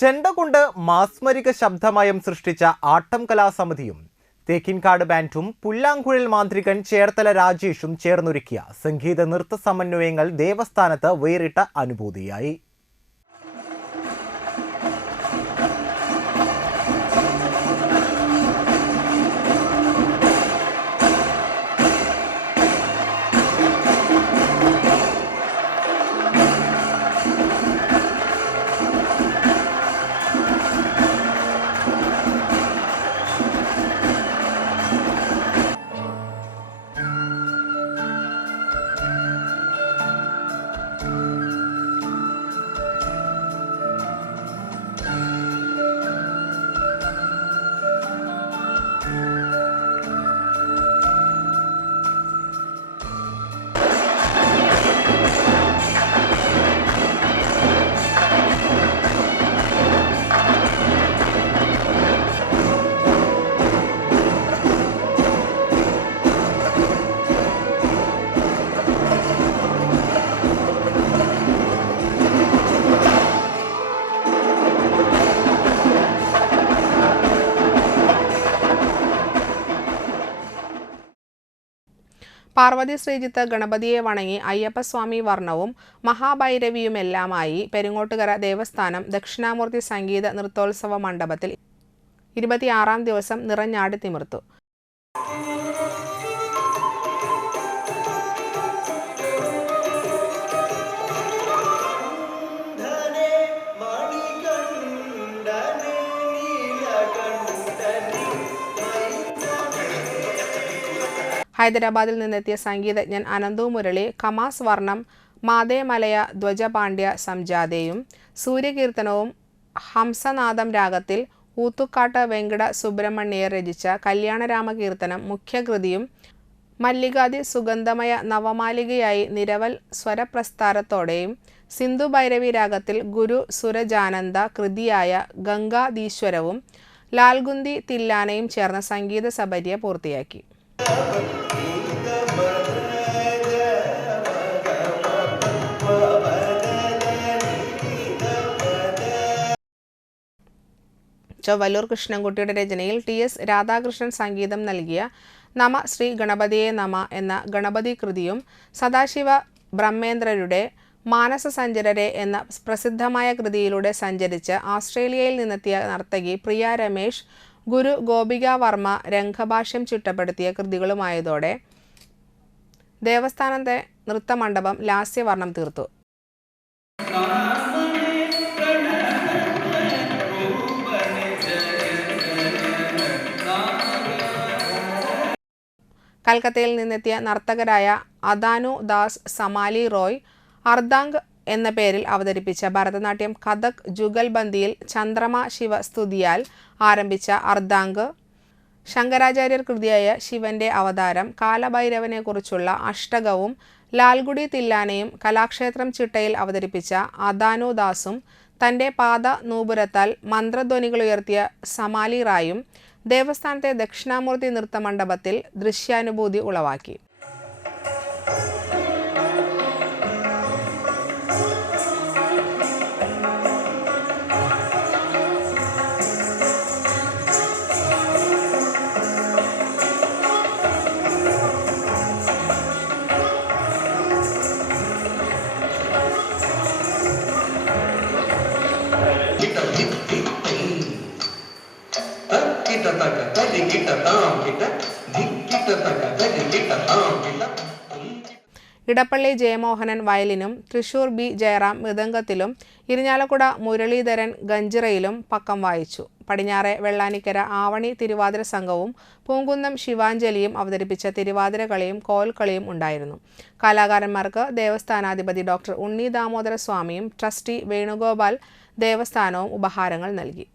ചെണ്ട കൊണ്ട് മാസ്മരിക ശബ്ദമയം സൃഷ്ടിച്ച ആട്ടം കലാസമിതിയും തേക്കിൻകാട് ബാൻഡും പുല്ലാങ്കുഴൽ മാന്ത്രികൻ ചേർത്തല രാജേഷും ചേർന്നൊരുക്കിയ സംഗീത നൃത്ത സമന്വയങ്ങൾ ദേവസ്ഥാനത്ത് വേറിട്ട അനുഭൂതിയായി. പാർവതി ശ്രീജിത്ത് ഗണപതിയെ വണങ്ങി അയ്യപ്പസ്വാമി വർണവും മഹാഭൈരവിയുമെല്ലാമായി പെരുങ്ങോട്ടുകര ദേവസ്ഥാനം ദക്ഷിണാമൂർത്തി സംഗീത നൃത്തോത്സവ മണ്ഡപത്തിൽ ഇരുപത്തിയാറാം ദിവസം നിറഞ്ഞാടി തിമിർത്തു. ഹൈദരാബാദിൽ നിന്നെത്തിയ സംഗീതജ്ഞൻ അനന്തു മുരളി കമാസ് വർണം മാതേമലയ ധ്വജപാണ്ഡ്യ സംജാതയും സൂര്യകീർത്തനവും ഹംസനാദം രാഗത്തിൽ ഊത്തുക്കാട്ട് വെങ്കട സുബ്രഹ്മണ്യർ രചിച്ച കല്യാണരാമകീർത്തനം മുഖ്യകൃതിയും മല്ലികാതി സുഗന്ധമയ നവമാലികയായി നിരവൽ സ്വരപ്രസ്ഥാരത്തോടെയും സിന്ധു ഭൈരവി രാഗത്തിൽ ഗുരു സുരജാനന്ദ കൃതിയായ ഗംഗാധീശ്വരവും ലാൽഗുന്തി തില്ലാനയും ചേർന്ന സംഗീത സബര്യ പൂർത്തിയാക്കി. ചൊവ്വല്ലൂർ കൃഷ്ണൻകുട്ടിയുടെ രചനയിൽ ടി എസ് രാധാകൃഷ്ണൻ സംഗീതം നൽകിയ നമ ശ്രീ ഗണപതിയെ നമ എന്ന ഗണപതി കൃതിയും സദാശിവ ബ്രഹ്മേന്ദ്രരുടെ മാനസ സഞ്ചരരെ എന്ന പ്രസിദ്ധമായ കൃതിയിലൂടെ സഞ്ചരിച്ച് ഓസ്ട്രേലിയയിൽ നിന്നെത്തിയ നർത്തകി പ്രിയ രമേശ് ഗുരു ഗോപിക വർമ്മ രംഗഭാഷ്യം ചിട്ടപ്പെടുത്തിയ കൃതികളുമായതോടെ ദേവസ്ഥാനത്തെ നൃത്തമണ്ഡപം ലാസ്യവർണം തീർത്തു. കൽക്കത്തയിൽ നിന്നെത്തിയ നർത്തകരായ അദാനു ദാസ് സമാലി റോയ് അർദാംഗ് എന്ന പേരിൽ അവതരിപ്പിച്ച ഭരതനാട്യം കഥക് ജുഗൽബന്ദിയിൽ ചന്ദ്രമ ശിവ സ്തുതിയാൽ ആരംഭിച്ച അർദാംഗ് ശങ്കരാചാര്യർ കൃതിയായ ശിവന്റെ അവതാരം കാലഭൈരവനെക്കുറിച്ചുള്ള അഷ്ടകവും ലാൽഗുഡി തില്ലാനയും കലാക്ഷേത്രം ചിട്ടയിൽ അവതരിപ്പിച്ച അദാനുദാസും തന്റെ പാദ നൂപുരത്താൽ മന്ത്രധ്വനികളുയർത്തിയ സമാലി റായും ദേവസ്ഥാനത്തെ ദക്ഷിണാമൂർത്തി നൃത്ത മണ്ഡപത്തിൽ ദൃശ്യാനുഭൂതി ഉളവാക്കി Thank you. ഇടപ്പള്ളി ജയമോഹനൻ വയലിനും തൃശൂർ ബി ജയറാം മൃദംഗത്തിലും ഇരിഞ്ഞാലക്കുട മുരളീധരൻ ഗഞ്ചിറയിലും പക്കം വായിച്ചു. പടിഞ്ഞാറെ വെള്ളാനിക്കര ആവണി തിരുവാതിര സംഘവും പൂങ്കുന്നം ശിവാഞ്ജലിയും അവതരിപ്പിച്ച തിരുവാതിര കളിയും കോൽക്കളിയും ഉണ്ടായിരുന്നു. കലാകാരന്മാർക്ക് ദേവസ്ഥാനാധിപതി ഡോക്ടർ ഉണ്ണി ദാമോദര സ്വാമിയും ട്രസ്റ്റി വേണുഗോപാൽ ദേവസ്ഥാനവും ഉപഹാരങ്ങൾ നൽകി.